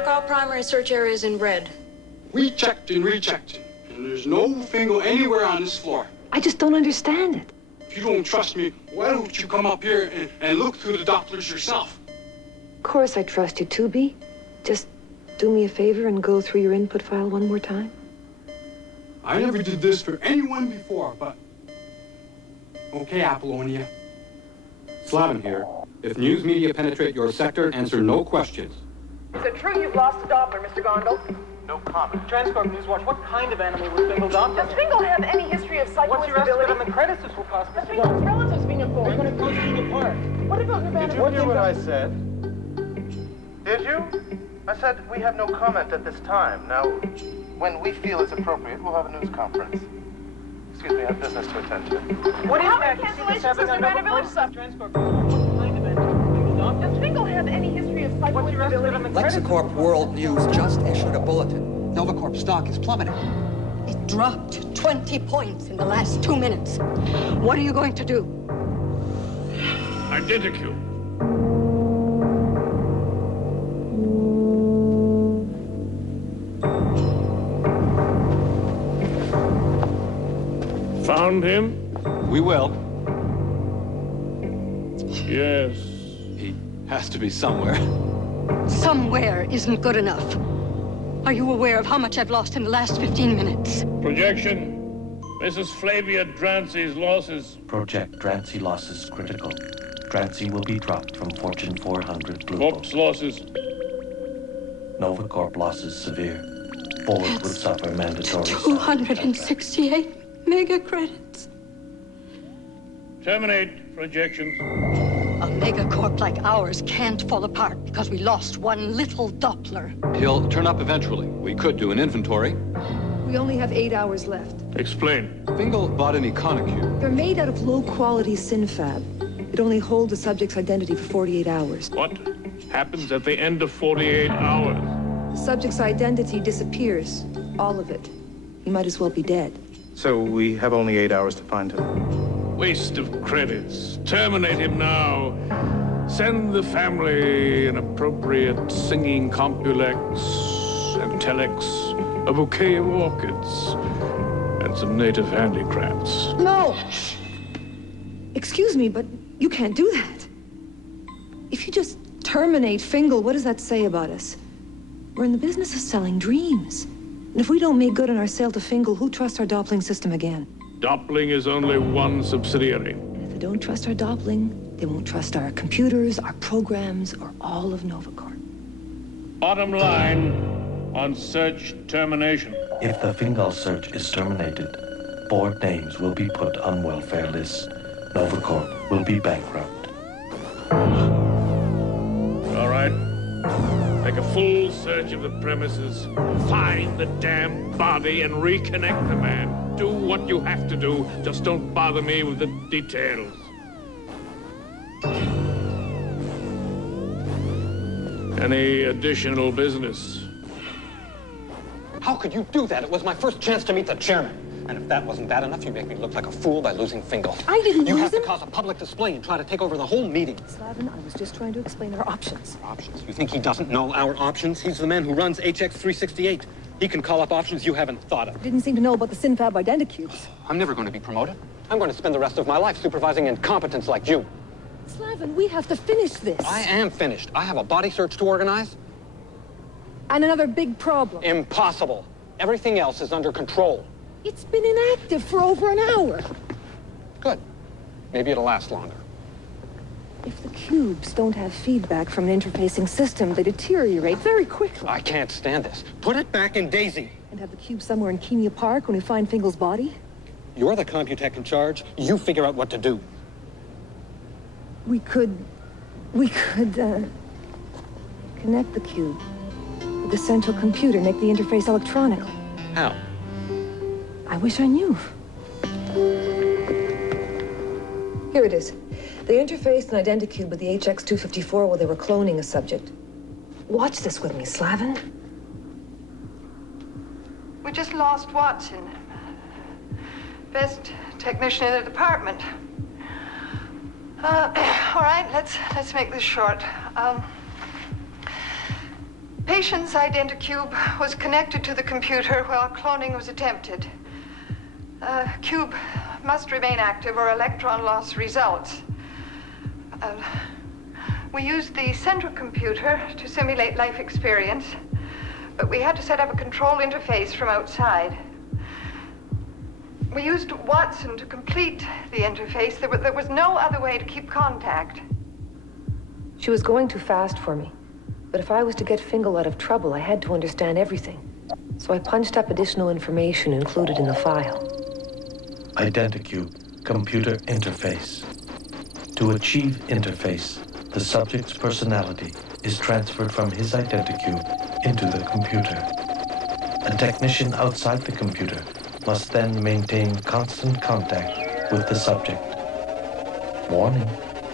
Mark all primary search areas in red. We checked and rechecked, and there's no Fingal anywhere on this floor. I just don't understand it. If you don't trust me, why don't you come up here and look through the Dopplers yourself? Of course I trust you, Tooby. Just do me a favor and go through your input file one more time. I never did this for anyone before, but... Okay, Apollonia. Slavin here. If news media penetrate your sector, answer no questions. Is it true you've lost a Doppler, Mr. Gondel? No comment. Transcorp Newswatch, what kind of animal was Fingal Doppler? Does Fingal have any history of psycho What's your estimate on the credits this will cost? Does Fingal's relatives being informed? We're going to go through the park. What about Nevada? Did you hear what I said? Did you? I said we have no comment at this time. Now, when we feel it's appropriate, we'll have a news conference. Excuse me, I have business to attend to. What impact does this have on Nevada Village sub? Transcorp Newswatch, what kind of animal was Fingal Doppler? Does Fingal have any history of psycho What's your estimate on the credits? Lexicorp World News just issued a bulletin. Novacorp stock is plummeting. It dropped 20 points in the last 2 minutes. What are you going to do? Identicule. Found him? We will. Yes. He has to be somewhere. Somewhere isn't good enough. Are you aware of how much I've lost in the last 15 minutes? Projection. Mrs. Flavia Drancy's losses. Project Drancy losses critical. Drancy will be dropped from Fortune 400 Blue. Corp's losses. Novacorp losses severe. Ford will suffer mandatory... 268 mega credits. Terminate projections. A megacorp like ours can't fall apart because we lost one little Doppler. He'll turn up eventually. We could do an inventory. We only have 8 hours left. Explain. Fingal bought an Econocube. They're made out of low-quality synfab. It only holds the subject's identity for 48 hours. What happens at the end of 48 hours? The subject's identity disappears. All of it. He might as well be dead. So we have only 8 hours to find him. Waste of credits. Terminate him now. Send the family an appropriate singing compulex and telex, a bouquet of orchids, and some native handicrafts. No! Excuse me, but you can't do that. If you just terminate Fingal, what does that say about us? We're in the business of selling dreams. And if we don't make good on our sale to Fingal, who trusts our Doppling system again? Doppling is only one subsidiary. And if they don't trust our Doppling, they won't trust our computers, our programs, or all of Novacorp. Bottom line on search termination. If the Fingal search is terminated, board names will be put on welfare lists. Novacorp will be bankrupt. All right. Make a full search of the premises. Find the damn body and reconnect the man. Do what you have to do. Just don't bother me with the details. Any additional business? How could you do that? It was my first chance to meet the chairman. And if that wasn't bad enough, you make me look like a fool by losing Fingal. I didn't You lose have to him. cause a public display and try to take over the whole meeting. Slavin, I was just trying to explain our options. Options? You think he doesn't know our options? He's the man who runs HX368. He can call up options you haven't thought of. Didn't seem to know about the synfab identicubes. I'm never going to be promoted. I'm going to spend the rest of my life supervising incompetents like you. Slavin, we have to finish this. I am finished. I have a body search to organize. And another big problem. Impossible. Everything else is under control. It's been inactive for over an hour. Good. Maybe it'll last longer. If the cubes don't have feedback from an interfacing system, they deteriorate very quickly. I can't stand this. Put it back in Daisy. And have the cube somewhere in Kenya Park when we find Fingal's body? You're the Computech in charge. You figure out what to do. We could connect the cube with the central computer, make the interface electronically. How? I wish I knew. Here it is. They interfaced an identicube with the HX254 while they were cloning a subject. Watch this with me, Slavin. We just lost Watson. Best technician in the department. All right, let's make this short. patient's identicube was connected to the computer while cloning was attempted. Cube must remain active or electron loss results. We used the central computer to simulate life experience, but we had to set up a control interface from outside. We used Watson to complete the interface. There was no other way to keep contact. She was going too fast for me. But if I was to get Fingal out of trouble, I had to understand everything. So I punched up additional information included in the file. Identicube, computer interface. To achieve interface, the subject's personality is transferred from his identicube into the computer. A technician outside the computer must then maintain constant contact with the subject. Warning,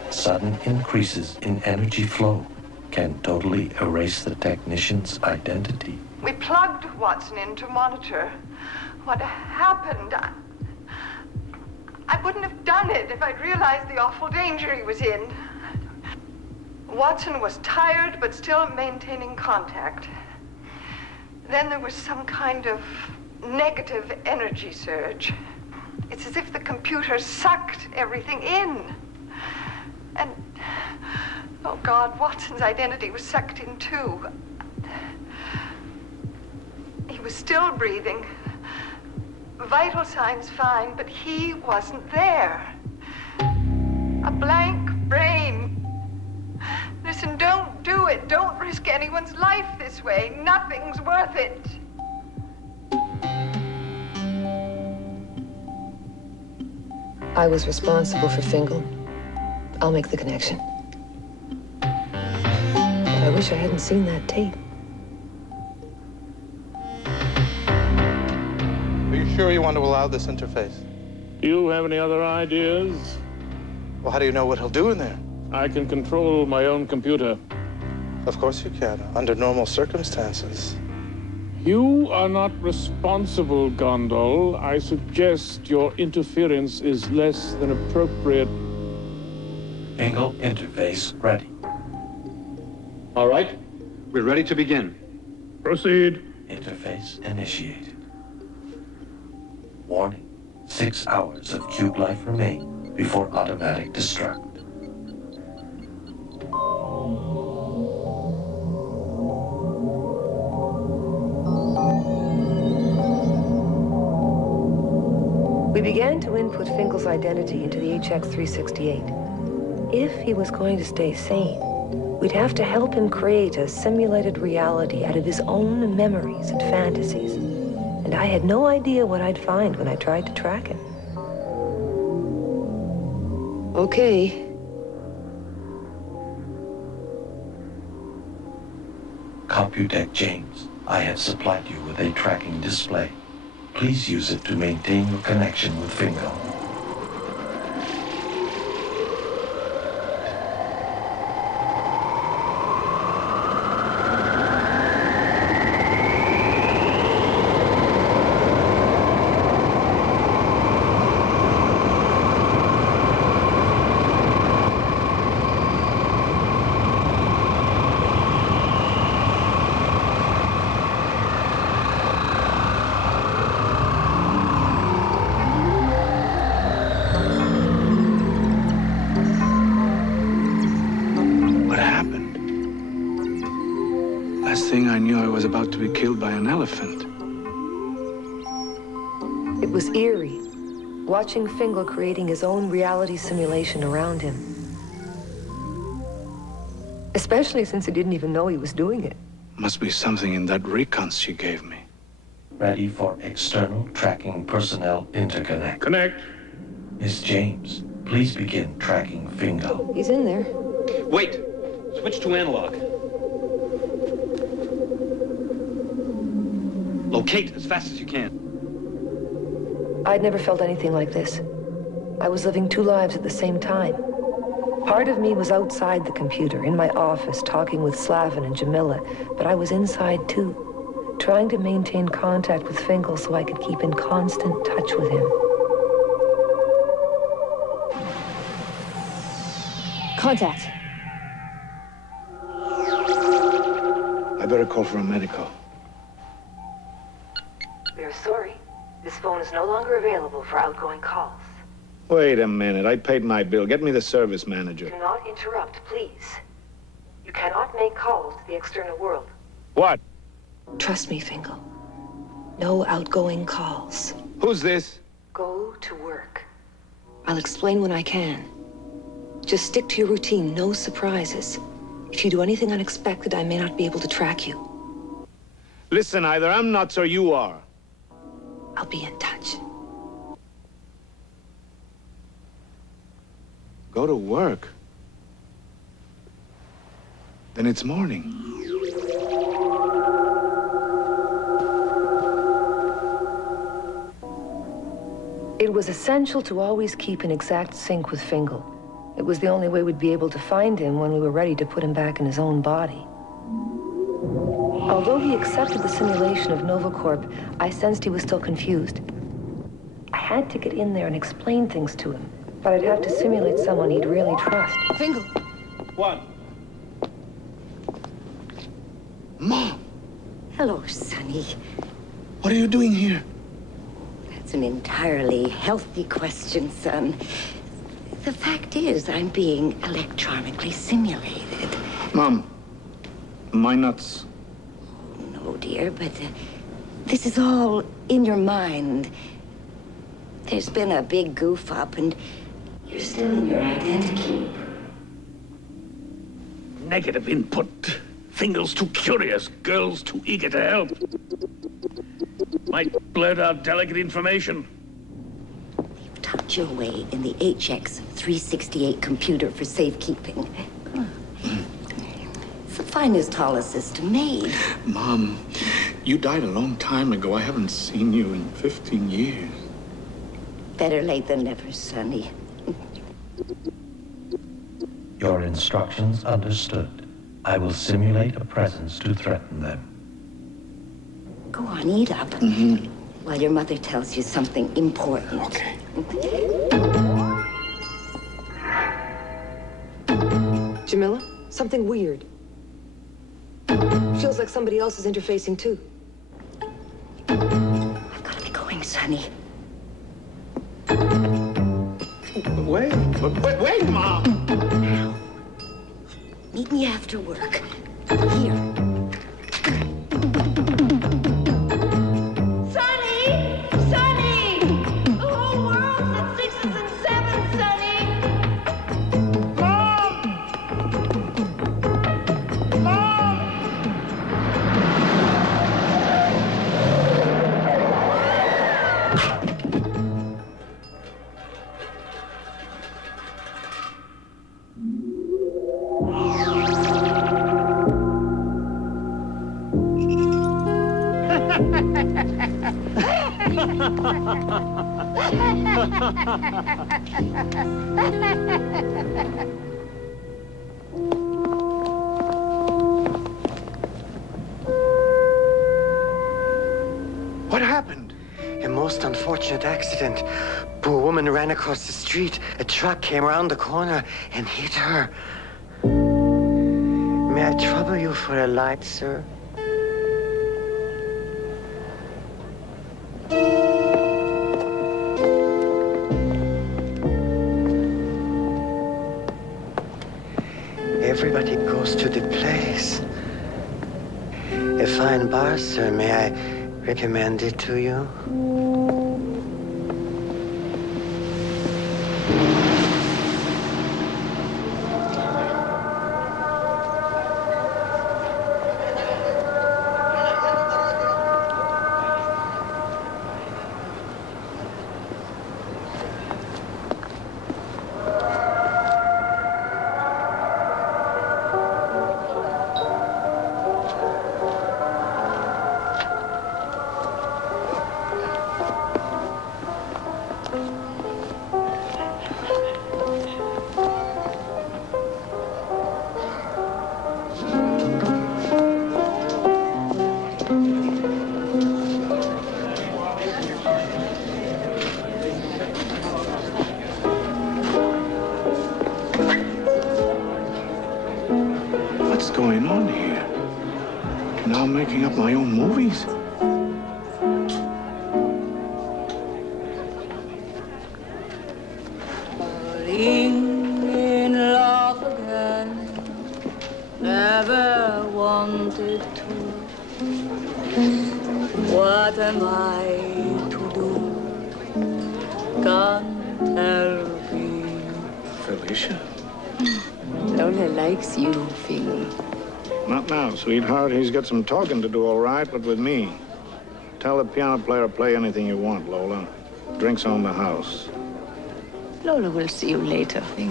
sudden increases in energy flow can totally erase the technician's identity. We plugged Watson in to monitor what happened. I wouldn't have done it if I'd realized the awful danger he was in. Watson was tired, but still maintaining contact. Then there was some kind of negative energy surge. It's as if the computer sucked everything in. And, oh God, Watson's identity was sucked in too. He was still breathing. Vital signs fine, but he wasn't there. A blank brain. Listen, don't do it. Don't risk anyone's life this way. Nothing's worth it. I was responsible for Fingal. I'll make the connection. But I wish I hadn't seen that tape. Are you sure you want to allow this interface? Do you have any other ideas? Well, how do you know what he'll do in there? I can control my own computer. Of course you can, under normal circumstances. You are not responsible, Gondol. I suggest your interference is less than appropriate. Fingal interface ready. All right, we're ready to begin. Proceed. Interface initiated. Warning, 6 hours of cube life remain before automatic destruct. We began to input Fingal's identity into the HX-368. If he was going to stay sane, we'd have to help him create a simulated reality out of his own memories and fantasies. And I had no idea what I'd find when I tried to track him. Okay. Computech James, I have supplied you with a tracking display. Please use it to maintain your connection with Fingal. About to be killed by an elephant. It was eerie, watching Fingal creating his own reality simulation around him. Especially since he didn't even know he was doing it. Must be something in that recon she gave me. Ready for external tracking personnel interconnect. Connect. Miss James, please begin tracking Fingal. He's in there. Wait! Switch to analog. Locate as fast as you can. I'd never felt anything like this. I was living 2 lives at the same time. Part of me was outside the computer, in my office, talking with Slavin and Jamila, but I was inside too, trying to maintain contact with Fingal so I could keep in constant touch with him. Contact. I better call for a medical. We are sorry. This phone is no longer available for outgoing calls. Wait a minute. I paid my bill. Get me the service manager. Do not interrupt, please. You cannot make calls to the external world. What? Trust me, Fingal. No outgoing calls. Who's this? Go to work. I'll explain when I can. Just stick to your routine, no surprises. If you do anything unexpected, I may not be able to track you. Listen, either I'm nuts or you are. I'll be in touch. Go to work? Then it's morning. It was essential to always keep in exact sync with Fingal. It was the only way we'd be able to find him when we were ready to put him back in his own body. Although he accepted the simulation of NovaCorp, I sensed he was still confused. I had to get in there and explain things to him, but I'd have to simulate someone he'd really trust. Fingal! What? Mom! Hello, Sonny. What are you doing here? That's an entirely healthy question, son. The fact is, I'm being electronically simulated. Mom, am I nuts? No, dear, but this is all in your mind. There's been a big goof up, and you're still in your identity. Negative input. Fingal's too curious. Girl's too eager to help. Might blurt out delicate information. You've tucked your way in the HX 368 computer for safekeeping. It's the finest Holo system made. Mom, you died a long time ago. I haven't seen you in 15 years. Better late than never, Sonny. Your instructions understood. I will simulate a presence to threaten them. Go on, eat up. While your mother tells you something important. Okay. Jamila, something weird. Feels like somebody else is interfacing too. I've got to be going, Sonny. Wait, Mom! Now, meet me after work. Here. What happened? A most unfortunate accident. Poor woman ran across the street. A truck came around the corner and hit her. May I trouble you for a light, sir? Everybody goes to the place. A fine bar, sir. May I recommend it to you? Now I'm making up my own movies. Falling in love again, never wanted to. What am I to do? Can't help it. Felicia? Lola likes you, Phil. Not now, sweetheart. He's got some talking to do, all right, but with me. Tell the piano player to play anything you want, Lola. Drinks on the house. Lola will see you later, Phil.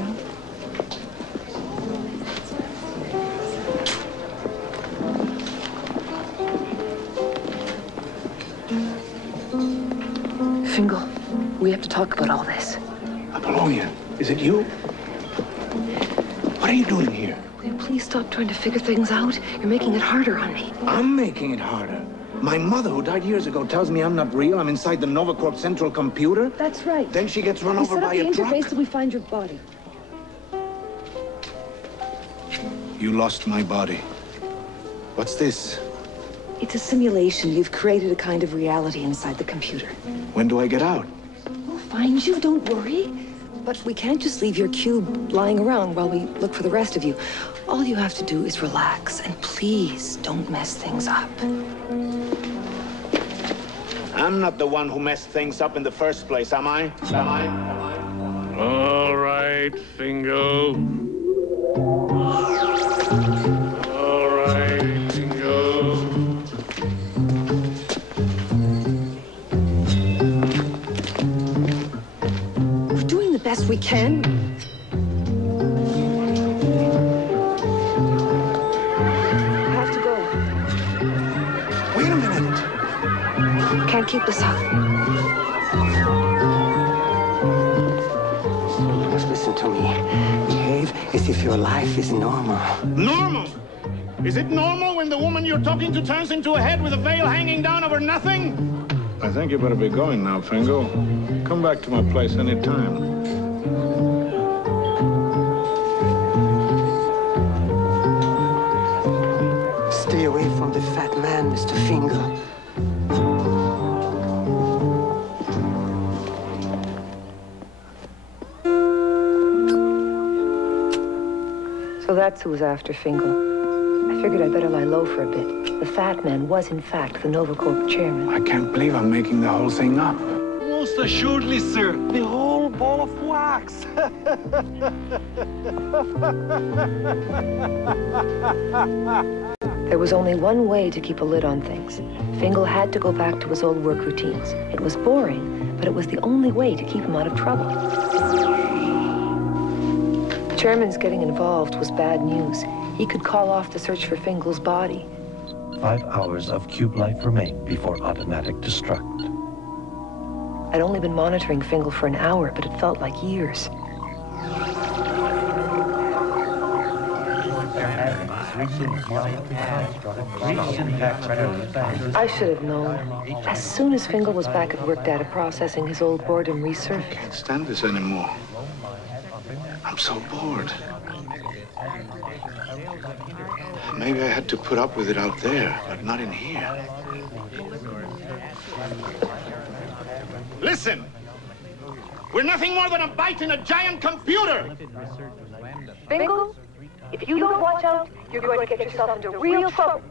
Fingal, we have to talk about all this. Apollonia, is it you? What are you doing here? Will you please stop trying to figure things out? You're making it harder on me. I'm making it harder. My mother, who died years ago, tells me I'm not real. I'm inside the NovaCorp central computer. That's right. Then she gets run over by a truck. We set up the interface till we find your body. You lost my body. What's this? It's a simulation. You've created a kind of reality inside the computer. When do I get out? We'll find you, don't worry. But we can't just leave your cube lying around while we look for the rest of you. All you have to do is relax, and please don't mess things up. I'm not the one who messed things up in the first place, am I? All right, Fingal. All right, Fingal. We're doing the best we can. Have to go. Wait a minute. Can't keep this up. You must listen to me. Behave as if your life is normal. Normal? Is it normal when the woman you're talking to turns into a head with a veil hanging down over nothing? I think you better be going now, Fingal. Come back to my place anytime. Stay away from the fat man, Mr. Fingal. So that's who was after Fingal. I figured I'd better lie low for a bit. The fat man was, in fact, the NovaCorp chairman. I can't believe I'm making the whole thing up. Most assuredly, sir. The whole ball of wax. There was only one way to keep a lid on things. Fingal had to go back to his old work routines. It was boring, but it was the only way to keep him out of trouble. The chairman's getting involved was bad news. He could call off the search for Fingal's body. 5 hours of cube life remain before automatic destruct. I'd only been monitoring Fingal for an hour, but it felt like years. I should have known. As soon as Fingal was back at work data processing his old boredom research. I can't stand this anymore. I'm so bored. Maybe I had to put up with it out there, but not in here. Listen! We're nothing more than a bite in a giant computer! Fingal, if you don't watch out, you're going to get yourself into real trouble.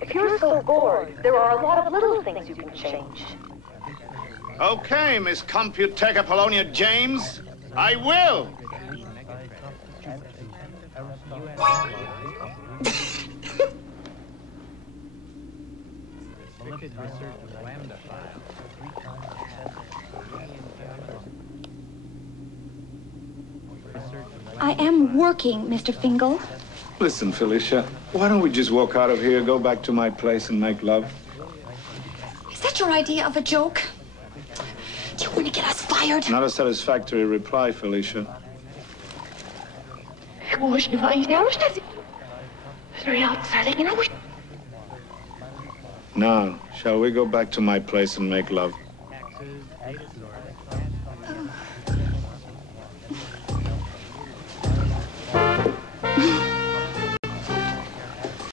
If you're so bored, there are a lot of little things you can change. Okay, Miss Computech Apollonia James. I will! I am working, Mr. Fingal. Listen, Felicia, why don't we just walk out of here, go back to my place and make love? Is that your idea of a joke? You want to get us fired? Not a satisfactory reply, Felicia. Now, shall we go back to my place and make love?